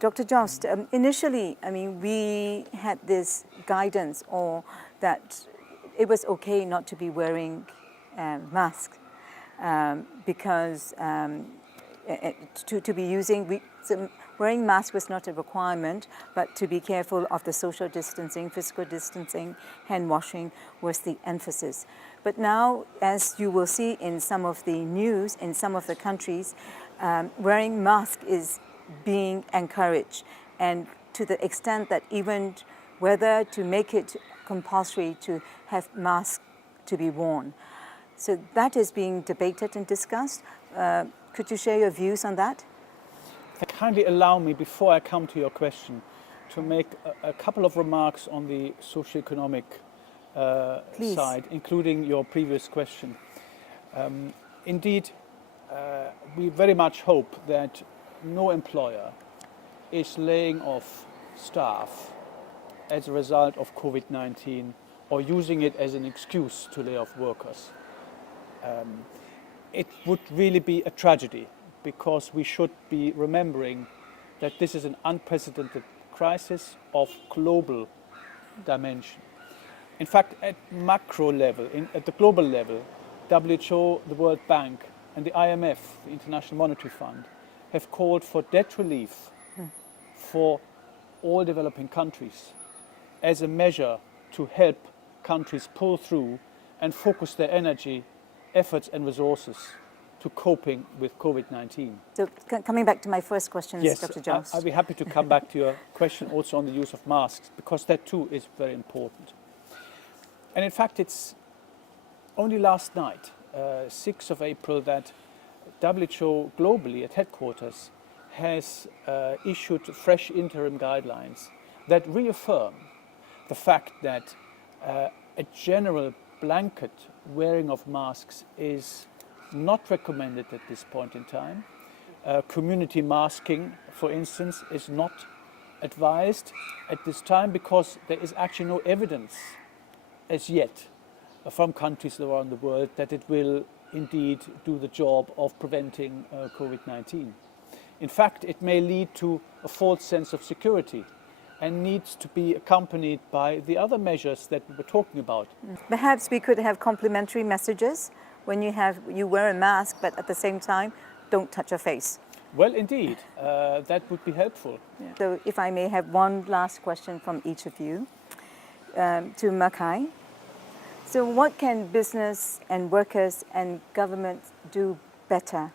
Dr. Jost, initially, I mean, we had this guidance or that it was okay not to be wearing masks because to be using, wearing masks was not a requirement, but to be careful of the social distancing, physical distancing, hand washing was the emphasis. But now, as you will see in some of the news in some of the countries, wearing masks is being encouraged, and to the extent that even whether to make it compulsory to have masks to be worn. So that is being debated and discussed. Could you share your views on that? Kindly allow me, before I come to your question, to make a couple of remarks on the socioeconomic side, including your previous question. Indeed, we very much hope that no employer is laying off staff as a result of COVID-19 or using it as an excuse to lay off workers. It would really be a tragedy, because we should be remembering that this is an unprecedented crisis of global dimension. In fact, at macro level, at the global level, WHO, the World Bank, and the IMF, the International Monetary Fund, have called for debt relief for all developing countries as a measure to help countries pull through and focus their energy, efforts and resources to coping with COVID-19. So coming back to my first question, yes, Dr. Jost. I'll be happy to come back to your question also on the use of masks, because that too is very important. And in fact, it's only last night, 6th of April, that WHO globally at headquarters has issued fresh interim guidelines that reaffirm the fact that a general blanket wearing of masks is not recommended at this point in time. Community masking, for instance, is not advised at this time because there is actually no evidence as yet from countries around the world that it will indeed do the job of preventing COVID-19. In fact, it may lead to a false sense of security and needs to be accompanied by the other measures that we were talking about. Perhaps we could have complementary messages when you wear a mask, but at the same time, don't touch your face. Well, indeed, that would be helpful. Yeah. So if I may have one last question from each of you to Makai. So what can business and workers and government do better?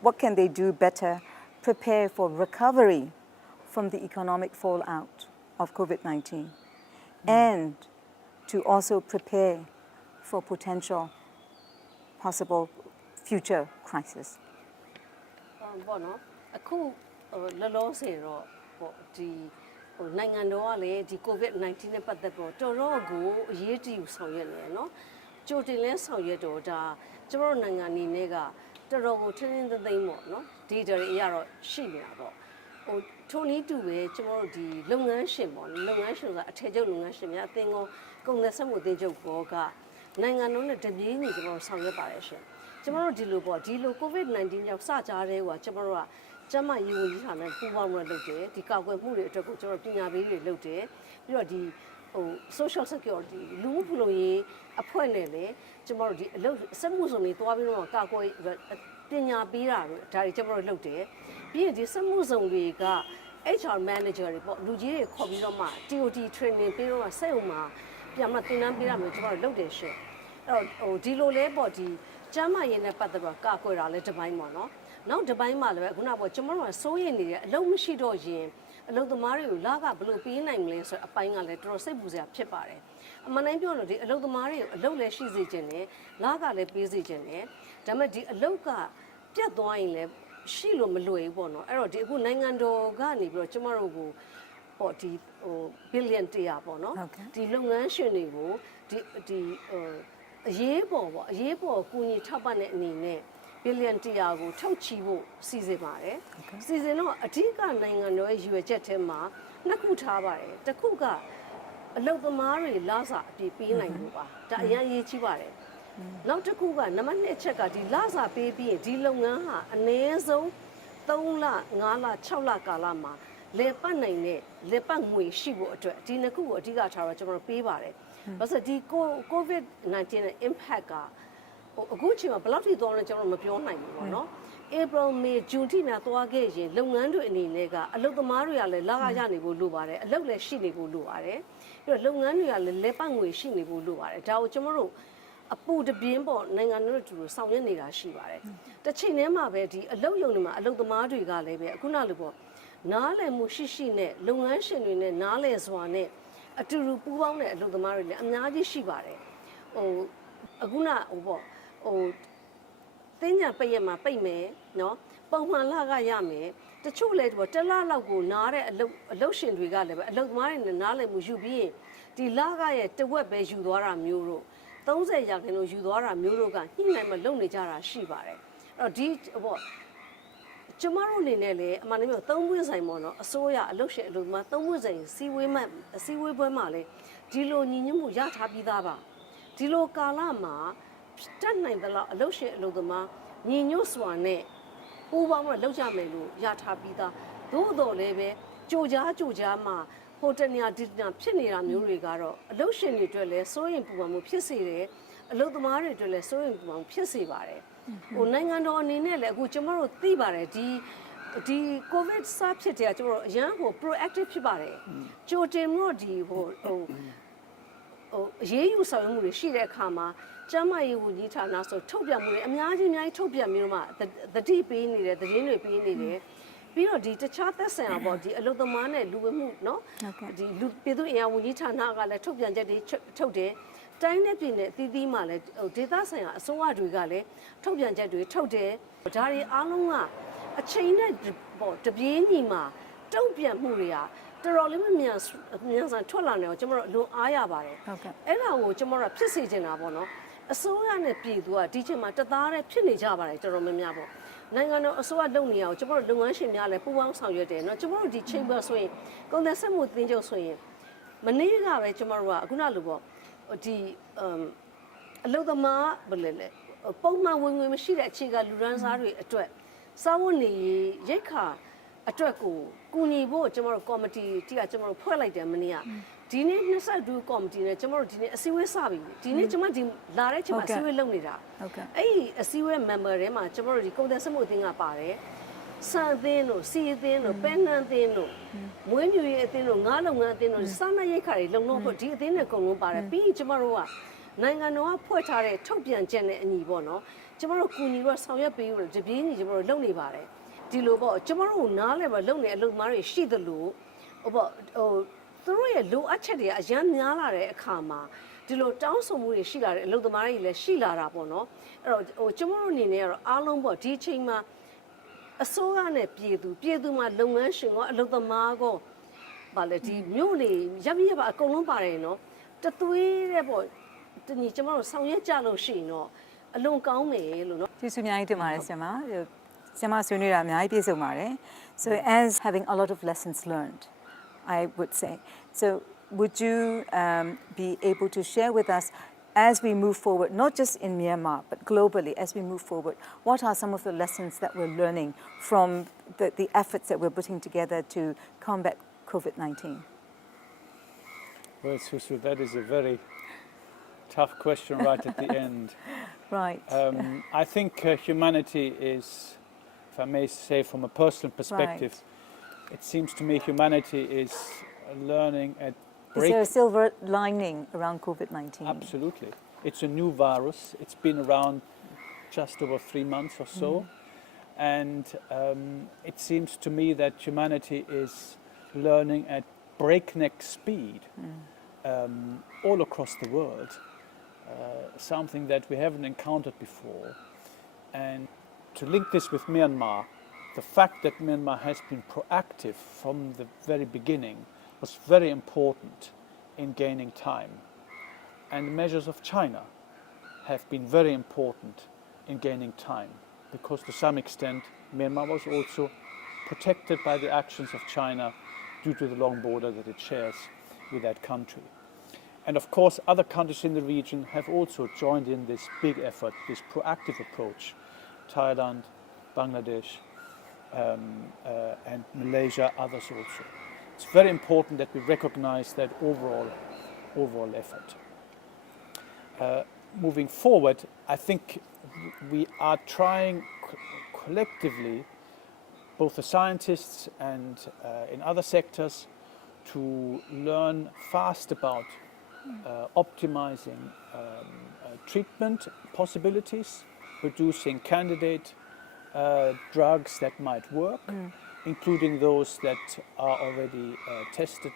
What can they do better? Prepare for recovery from the economic fallout of COVID-19 and to also prepare for potential possible future crisis. COVID-19 နဲ့ပတ်သက်တော့တော်တော်ကိုအရေးကြီးဆောင်ရွက်နေနော်ကြိုတင်လဲဆောင်ရွက်တော့ဒါကျမတို့နိုင်ငံအနေနဲ့ကတော်တော်ကိုထင်းထင်းသိသိမ်းပေါ့နော်ဒီတွေအရာတော့ရှိနေတာပေါ့ထိုနည်းတူပဲကျမတို့ဒီလုပ်ငန်းရှင်ပေါ့လုပ်ငန်းရှင်ဆိုတာအထည်ချုပ်လုပ်ငန်းရှင်များအသင်းကုန်သက်ဆက်မှုအသင်းချုပ်ဘောကနိုင်ငံလုံးနဲ့တပြေးညီကျမတို့ဆောင်ရွက်ပါတယ်ရှင်ကျမတို့ဒီလို COVID-19 ကြောင့်စကြတဲ့ဟိုကျမတို့ကကျမရေးဝန်ကြီးဌာနပူးပေါင်းလုပ်တယ်ဒီကောက်ွယ်မှုတွေအတွက်ကိုကျွန်တော်ပညာပေးတွေလုပ်တယ်ပြီးတော့ဒီsocial security လူမှုဖူလုံရေးအဖွဲ့နဲ့လည်းကျွန်တော်တို့ဒီအလုပ်စက်မှုစုံတွေတွားပြီးတော့ကောက်ွယ်ပညာပေးတာတွေဒါတွေကျွန်တော်တို့လုပ်တယ်ပြီးရင်ဒီစက်မှုစုံတွေက HR manager တွေပေါ့လူကြီးတွေခေါ်ပြီးတော့မှ TOT training ပေးတော့စက်ရုံမှာပြန်မသင်တန်းပေးရမယ်ကျွန်တော်တို့လုပ်တယ်ရှင်အဲ့တော့ဒီလိုလဲပေါ့ဒီကျမရေးနဲ့ပတ်သက်တော့ကောက်ွယ်တာလဲတစ်ပိုင်းပေါ့နော်နောက်တစ်ပိုင်းမှာလည်းခုနကကျွန်တော်တို့ကစိုးရိမ်နေတဲ့အလုပ်မရှိတော့ရင်အလုပ်သမားတွေကိုလာကဘယ်လိုပေးနိုင်မလဲဆိုတဲ့အပိုင်းကလည်းတော်တော်စိတ်ပူစရာဖြစ်ပါတယ်အမှန်တိုင်းပြောလို့ဒီအလုပ်သမားတွေကိုအလုပ်လည်းရှိစေချင်တယ်လာကလည်းပေးစေချင်တယ်ဒါပေမဲ့ဒီအလုပ်ကပြတ်သွားရင်လည်းရှိလို့မလွယ်ဘူးပေါ့နော်အဲ့တော့ဒီအခုနိုင်ငံတော်ကနေပြီးတော့ကျွန်တော်တို့ကိုပေါ့ဒီဘီလီယံ100ပေါ့နော်ဒီလုပ်ငန်းရှင်တွေကိုဒီအရေးပေါ်ပေါ့အရေးပေါ်ကူညီထောက်ပံ့တဲ့အနေနဲ့ဘီလီယံ100ကိုထုတ်ချီဖို့စီစဉ်ပါတယ်စီစဉ်တော့အဓိကနိုင်ငံတော်ရဲ့ရွေချက်ထဲမှာနှစ်ခုထားပါတယ်တစ်ခုကအလုပ်သမားတွေလစာအပြည့်ပေးနိုင်လို့ပါဒါအရင်ရေးကြည့်ပါတယ်နောက်တစ်ခုကနံပါတ်2ချက်ကဒီလစာပေးပြီးရင်ဒီလုပ်ငန်းဟာအနည်းဆုံး 3လ5လ6လကာလမှာလေပတ်နိုင်တဲ့လေပတ်ငွေရှိဖို့အတွက်ဒီနှစ်ခုကိုအဓိကထားတော့ကျွန်တော်ပေးပါတယ်။ဘာလို့ဒီ COVID-19 ရဲ့ impact ကအခုချိန်မှာဘယ်လောက်ထိသွားလဲကျွန်တော်မပြောနိုင်ဘူးပေါ့နော်။ April May June ထိများသွားခဲ့ရင်လုပ်ငန်းတွေအနေနဲ့ကအလုပ်သမားတွေကလည်းလာရနေဖို့လိုပါတယ်။အလုပ်လည်းရှိနေဖို့လိုပါတယ်။ပြီးတော့လုပ်ငန်းတွေကလည်းလေပတ်ငွေရှိနေဖို့လိုပါတယ်။ဒါကိုကျွန်တော်တို့အပူတပြင်းပေါ့နိုင်ငံတို့တူဆောင်ရွက်နေတာရှိပါတယ်။တစ်ချိန်တည်းမှာပဲဒီအလုပ်ရုံတွေမှာအလုပ်သမားတွေကလည်းပဲအခုနလိုပေါ့နားလည်မှုရှိနဲ့လုပ်ငန်းရှင်တွေနဲ့နားလည်စွာနဲ့အတူတူပူးပေါင်းတဲ့အလုပ်သမားတွေလည်းအများကြီးရှိပါတယ်။အခုနတင်းညာပိတ်ရမှာပိတ်မယ်နော်ပုံမှန်လကရမယ်တချို့လည်းတစ်လလောက်ကိုနားတဲ့အလုပ်ရှင်တွေကလည်းပဲအလုပ်သမားတွေနဲ့နားလည်မှုယူပြီးရင်ဒီလကရဲ့တဝက်ပဲယူသွားတာမျိုးတို့30ရာခိုင်နှုန်းယူသွားတာမျိုးတို့ကညှိနှိုင်းမလုပ်နေကြတာရှိပါတယ်အဲ့တော့ဒီကျမတို့အနေနဲ့လည်းအမှန်တကယ်သုံးပွင့်ဆိုင်ပေါ့နော်အစိုးရအလုပ်ရှင်အလုပ်သမားသုံးပွင့်ဆိုင်စီဝေးပွဲမှာလည်းဒီလိုညီညွတ်မှုရထားပြီးသားပါဒီလိုကာလမှာတက်နိုင်သလောက်အလုပ်ရှင်အလုပ်သမားညီညွတ်စွာနဲ့ပူးပေါင်းလုပ်ကြမယ်လို့ရထားပြီးသားသို့တော်လည်းပဲကြိုကြားမှာဟိုတနေရာဒီတနေရာဖြစ်နေတာမျိုးတွေကတော့အလုပ်ရှင်တွေအတွက်လည်းစိုးရင်ပူပန်မှုဖြစ်စေတယ်အလုပ်သမားတွေအတွက်လည်းစိုးရင်ပူပန်မှုဖြစ်စေပါတယ်ဟိုနိုင်ငံတော်အနေနဲ့လည်းအခုကျမတို့သိပါတယ်ဒီ COVID စဖြစ်တဲ့ကကျမတို့အရန်ဟို proactive ဖြစ်ပါတယ်ကြိုတင်မှုဒီဟိုအရေးယူဆောင်ရွက်မှုတွေရှိတဲ့အခါမှာကျန်းမာရေးဝန်ကြီးဌာနဆိုထုတ်ပြန်မှုတွေအများကြီးထုတ်ပြန်ပြီးတော့မှသတိပေးနေတယ်သတင်းတွေပေးနေတယ်ပြီးတော့ဒီတခြားသက်ဆိုင်ရာပေါ့ဒီအလုပ်သမားနဲ့လူဝင်မှုเนาะဒီလူပြည်သူ့အင်အားဝန်ကြီးဌာနကလည်းထုတ်ပြန်ချက်တွေထုတ်တယ်တိုင်းနဲ့ပြည်နယ်အသီးသီးမှာလည်းဒေသဆိုင်ရာအစိုးရတွေကလည်းထုတ်ပြန်ချက်တွေထုတ်တယ်ဒါတွေအားလုံးကအချိန်နဲ့ပေါ့တပြေးညီမှာတုံ့ပြန်မှုတွေကတော်တော်လေးမြန်ဆန်ထွက်လာနေတော့ကျွန်တော်တို့အလွန်အားရပါတယ်အဲ့ဒါကိုကျွန်တော်တို့ဖြစ်စေချင်တာပေါ့နော်အစိုးရနဲ့ပြည်သူကဒီချိန်မှာတသားတည်းဖြစ်နေကြပါတယ်တော်တော်များများပေါ့နိုင်ငံတော်အစိုးရလုပ်နေအောင်ကျွန်တော်တို့လုပ်ငန်းရှင်များလည်းပူးပေါင်းဆောင်ရွက်တယ်เนาะကျွန်တော်တို့ဒီ chamber ဆိုရင်ကုန်သည်စက်မှုသင်းချုပ်ဆိုရင်မနေ့ကပဲကျွန်တော်တို့ကအခုနလိုပေါ့ဒီအလုပ်သမားဘယ်လဲပုံမှန်ဝင်ငွေမရှိတဲ့အခြေခံလူရန်စားတွေအတွက်စာဝတ်နေရိတ်ခါအတွက်ကိုကူညီဖို့ကျွန်တော်တို့ကော်မတီတိကကျွန်တော်တို့ဖွဲ့လိုက်တယ်မနေ့ကဒီနေ့22ကော်မတီနဲ့ကျွန်တော်တို့ဒီနေ့အစည်းအဝေးစပြီဒီနေ့ကျွန်မဒီလာတဲ့ချိန်မှာအစည်းအဝေးလုပ်နေတာအဲ့ဒီအစည်းအဝေး member တွေမှာကျွန်တော်တို့ဒီကုန်သည်စက်မှုအသင်းကပါတယ်စံအသင်းတို့စီအသင်းတို့ပဲနှန်းအသင်းတို့မွေးမြူရေးအသင်းတို့ငါးလုပ်ငန်းအသင်းတို့စားနပ်ရိက္ခာတွေလုံလောက်ဖို့ဒီအသင်းတွေအကုန်လုံးပါတယ်ပြီးရင်ကျွန်တော်တို့ကနိုင်ငံတော်ကဖွဲ့ထားတဲ့ထုတ်ပြန်ချက်နဲ့အညီပေါ့နော်ကျွန်တော်တို့ကူညီတော့ဆောင်ရွက်ပေးလို့တပြေးညီကျွန်တော်တို့လုပ်နေပါတယ်ဒီလိုပေါ့ကျွန်တော်တို့နားလည်းပဲလုပ်နေအလုပ်သမားတွေရှိသလိုဟိုပေါ့သူတို့ရဲ့လိုအပ်ချက်တွေကအများများလာတဲ့အခါမှာဒီလိုတောင်းဆိုမှုတွေရှိလာတဲ့အလုပ်သမားတွေလည်းရှိလာတာပေါ့နော်အဲ့တော့ဟိုကျွန်တော်တို့အနေနဲ့ကတော့အားလုံးပေါ့ဒီချိန်မှာအစိုးရနဲ့ပြည်သူမှာလုပ်ငန်းရှင်ကအလုပ်သမားကောဗာလေဒီမြို့နေရပ်ပြပါအကုန်လုံးပါတယ်နော်တသွေးတဲ့ပေါ့ဒီနေ့ကျွန်တော်တို့ဆောင်ရွက်ကြလို့ရှိရင်တော့အလွန်ကောင်းမယ်လို့နော်ကျေးဇူးအများကြီးတင်ပါတယ်ဆရာမဆရာမဆွေးနွေးတာအများကြီးပြည့်စုံပါတယ် so as having a lot of lessons learned I would say so would you be able to share with us as we move forward not just in Myanmar but globally as we move forward what are some of the lessons that we're learning from the efforts that we're putting together to combat COVID-19 well Susu that is a very tough question right at the end right I think humanity is if I may say from a personal perspective it seems to me humanity is learning at Is there a silver lining around COVID-19? Absolutely. It's a new virus. It's been around just over 3 months or so. And it seems to me that humanity is learning at breakneck speed all across the world, something that we haven't encountered before. And to link this with Myanmar, the fact that Myanmar has been proactive from the very beginning was very important in gaining time. And the measures of China have been very important in gaining time because to some extent Myanmar was also protected by the actions of China due to the long border that it shares with that country. And of course other countries in the region have also joined in this big effort, this proactive approach. Thailand, Bangladesh, and Malaysia, others also. It's very important that we recognize that overall effort. Moving forward, I think we are trying collectively, both the scientists and in other sectors, to learn fast about optimizing treatment possibilities, producing candidate drugs that might work, including those that are already tested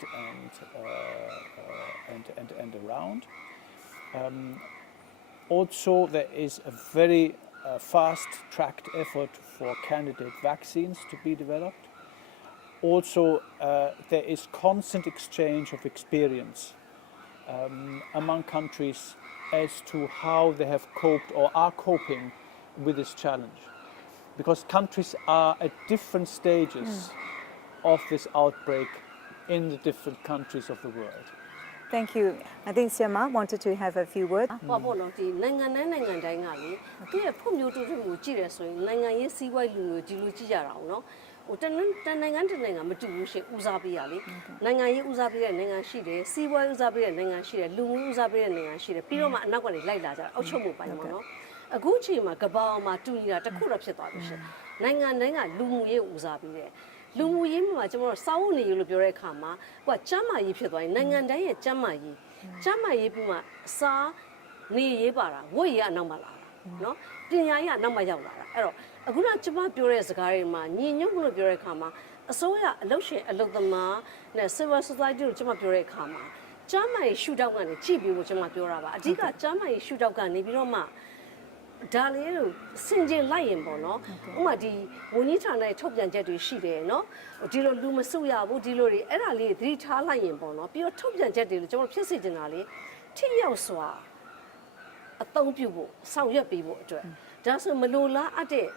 and around. Also, there is a very fast-tracked effort for candidate vaccines to be developed. Also, there is constant exchange of experience among countries as to how they have coped or are coping with this challenge. Because countries are at different stages of this outbreak in the different countries of the world. Thank you. I think Siama wanted to have a few words. ဘာပေါ့နော်ဒီနိုင်ငံတိုင်းကလေသူရဲ့ဖွံ့ဖြိုးတိုးတက်မှုကြည့်ရဆိုရင်နိုင်ငံရေးစီးပွားရေးလူမျိုးဒီလိုကြည့်ကြတာအောင်နော်ဟိုတနိုင်ငံမတူဘူးရှင်ဦးစားပေးရလေနိုင်ငံရေးဦးစားပေးတဲ့နိုင်ငံရှိတယ်စီးပွားရေးဦးစားပေးတဲ့နိုင်ငံရှိတယ်လူမှုဦးစားပေးတဲ့နိုင်ငံရှိတယ်ပြီးတော့မှအနောက်ကနေလိုက်လာကြတာအောက်ချုပ်မှုပိုင်းပေါ့နော်အခုချိန်မှာကဘာမှာတူနေတာတခုတော့ဖြစ်သွားပြီရှင်နိုင်ငံတိုင်းကလူမှုရေးဦးစားပေးတယ်လူမှုရေးမှာကျွန်တော်တို့စာအုပ်နေရေးလို့ပြောတဲ့အခါမှာဟိုကကျမ်းမာရေးဖြစ်သွားရင်နိုင်ငံတိုင်းရဲ့ကျမ်းမာရေးပြီးမှစားနေရေးပါတာဝတ်ရေးအနောက်မှာလာတာနော်ပညာရေးအနောက်မှာရောက်လာတာအဲ့တော့အခုနကျွန်မပြောတဲ့စကားတွေမှာညီညွတ်မှုလို့ပြောတဲ့အခါမှာအစိုးရအလုပ်ရှင်အလုပ်သမားနဲ့ civil society လို့ကျွန်မပြောတဲ့အခါမှာကျမ်းမာရေးရှုထောင့်ကနေကြည့်ပြီးလို့ကျွန်မပြောတာပါအဓိကကျမ်းမာရေးရှုထောင့်ကနေပြီးတော့မှဒါလေးကိုစင်ကျင်လိုက်ရင်ပေါ့နော်ဥပမာဒီဝန်ကြီးဌာနရဲ့ထုတ်ပြန်ချက်တွေရှိတယ်နော်ဒီလိုလူမစုရဘူးဒီလိုတွေအဲ့ဒါလေးသတိထားလိုက်ရင်ပေါ့နော်ပြီးတော့ထုတ်ပြန်ချက်တွေလို့ကျွန်တော်ဖြစ်စေချင်တာလေထိရောက်စွာအသုံးပြုဖို့ဆောင်ရွက်ပေးဖို့အတွက်ဒါဆိုမလိုလားအပ်တဲ့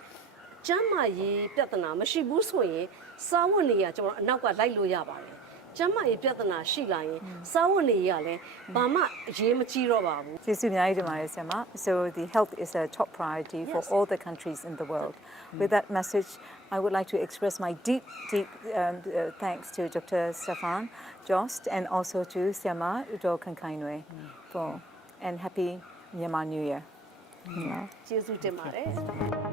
ကျမ်းမာရေးပြဿနာမရှိဘူးဆိုရင်စားဝတ်နေရကျွန်တော်အနောက်ကလိုက်လို့ရပါတယ်ကျမ်းမာရေးပြဿနာရှိလာရင်စားဝတ်နေရလည်းဘာမှအရေးမကြီးတော့ပါဘူး ကျေးဇူးအများကြီးတင်ပါတယ်ဆရာမ So the health is a top priority for all the countries in the world. With that message, I would like to express my deep thanks to Dr. Stefan Jost and also to Siama Daw Khine Nwe and happy Myanmar New Year. ကျေးဇူးတင်ပါတယ်